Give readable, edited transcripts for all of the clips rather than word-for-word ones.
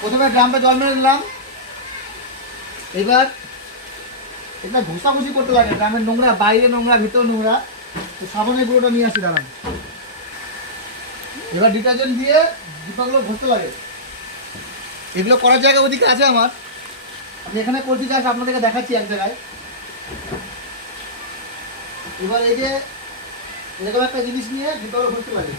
প্রথমে ড্রামটা জল মেরে নিলাম। এবার এটা ঘষাঘষি করতে লাগে, ড্রামের নোংরা বাইরে নোংরা ভিতর নোংরা, তো সাবানের গুঁড়োটা নিয়ে আসি দাঁড়ান। এবার ডিটারজেন্ট দিয়ে জুতাগুলো ঘষতে লাগে। এগুলো করার জায়গা ওদিকে আছে আমার, আমি এখানে করছি, জাস্ট আপনাদেরকে দেখাচ্ছি এক জায়গায়। এবার এই যে এরকম একটা জিনিস নিয়ে জুতাগুলো ঘষতে লাগে।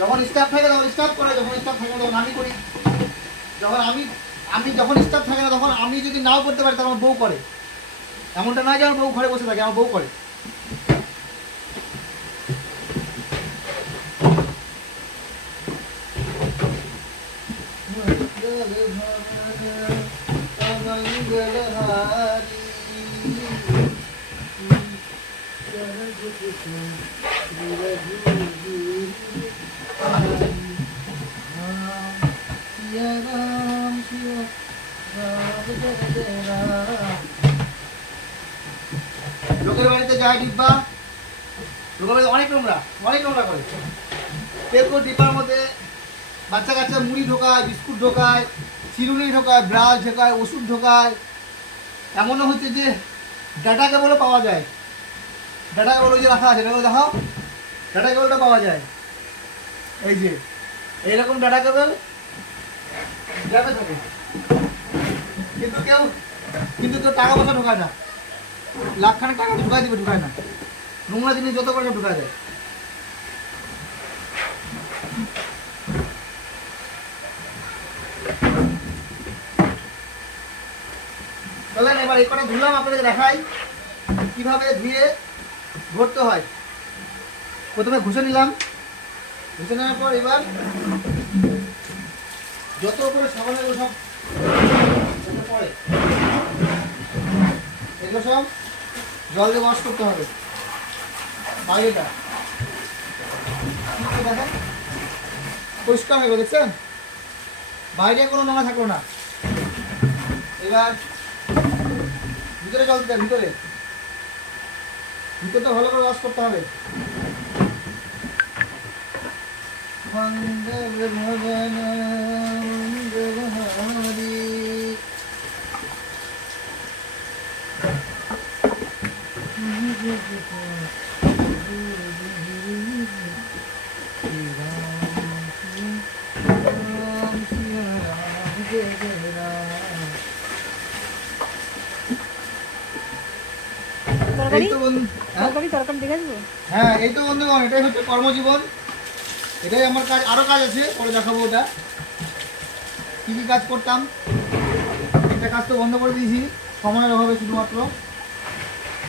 যখন স্টাফ থাকে তখন স্টাফ করে, যখন স্টাফ থাকে না তখন আমি করি। যখন আমি যখন স্টাফ থাকে না তখন আমি যদি নাও করতে পারি তখন আমার বউ করে। এমনটা নয় যে আমার বউ ঘরে বসে থাকে, আমার বউ করে। লোকের বাড়িতে যায় ডিব্বা, লোকের বাড়িতে অনেক নোংরা করে। কেউ ডিব্বার মধ্যে বাচ্চা কাচ্চা মুড়ি ঢোকায়, বিস্কুট ঢোকায়, চিরুনি ঢোকায়, ব্রাশ ঢোকায়, ওষুধ ঢোকায়। এমনও হচ্ছে যে ডাটা কেবলও পাওয়া যায়, ডাটা কেবল ওই যে রাখা আছে, দেখো ডাটা কেবলটা পাওয়া যায়। এই যে এইরকম ডাটা কেবল যাবে থাকে, কিন্তু কেউ টাকা পয়সা ঢোকায় না, লাখখানেক টাকা ঢুকাই দিবে, ঢুকায় না। নোংরা জিনিস যত করে ঢুকায় দেয়। চলেন এবার এই কটা ধুলাম, আপনাদের দেখাই কিভাবে ধুয়ে ভরতে হয়। প্রথমে ঘষে নিলাম, ঘষে নেওয়ার পর এবার যত করে সাবানের সব পড়ে এগুলো সব জল দিয়ে ওয়াশ করতে হবে। বাইরেটা দেখেন পরিষ্কার হয়ে গেল, দেখছেন বাইরে কোনো নোংরা থাকলো না। এবার ভিতরে জল দিতে, ভিতরটা ভালো করে ওয়াশ করতে হবে। হ্যাঁ এই তো বন্ধুগণ, এটাই হচ্ছে কর্মজীবন, এটাই আমার কাজ। আরো কাজ আছে, পরে দেখাবো ওটা কি কি কাজ করতাম। একটা কাজ তো বন্ধ করে দিয়েছি সময়ের অভাবে শুধুমাত্র।